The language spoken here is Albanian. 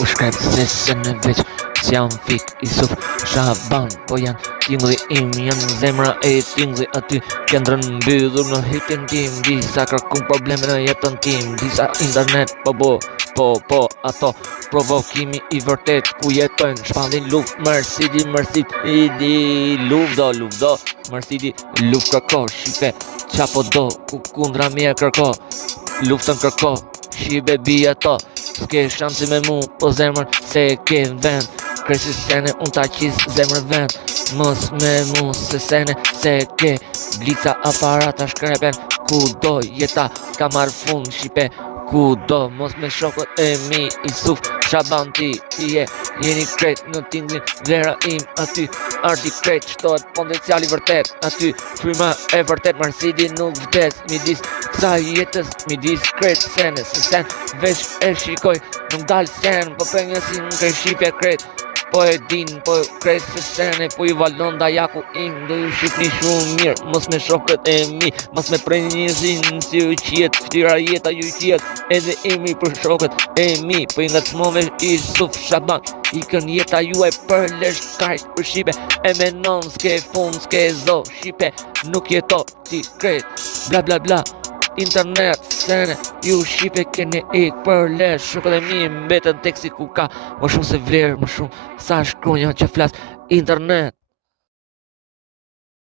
U shkrep se në veç si jam fik i suf Shaban po janë tingulli im janë zemra e tingulli aty Qendrën mbyllur në hitin tim Disa kërkun probleme në jetën tim Disa internet po ato provokimi i vërtet ku jetojnë shpallin luft Mercidi lufdo Mercidi luft kërko shipe qapo do ku kundra mje kërko luftën kërko shibe bia to s'ke shansi me mu po zemër se ke vend Kresi sene unë ta qis zemër vend Mos me mu se sene se ke Blica aparata shkrepen Ku do jeta ka marrë fund shipe Ku do mos me shokët e mi I suf Shaban ti jeni kret në tinglin vera im aty Ardi kret qëtohet potenciali vërtet aty Fryma e vërtet Mercidi nuk vdes Midis kësa jetës midis kret sene Se sen vesh e shikoj nuk dal sen Po për njësin në krej shqipe kret Po e din, po kret se sene Po ju valon da jaku im Do ju shikni shumë mirë Mos me shokët e mi Mos me prej njësin si ju qiet Ftyra jeta ju qiet Edhe imi për shokët e mi Po i nga të smove i suf Shaban Ikën jeta juaj për lesh kajt për shipe E menon s'ke fund s'ke zo Shipe nuk jeto ti kret Bla bla bla Internet, sene, ju shipe kene ik për lesh Shokët e mi mbetën teksi ku ka Më shumë se vlerë, më shumë sa shkronja që flas Internet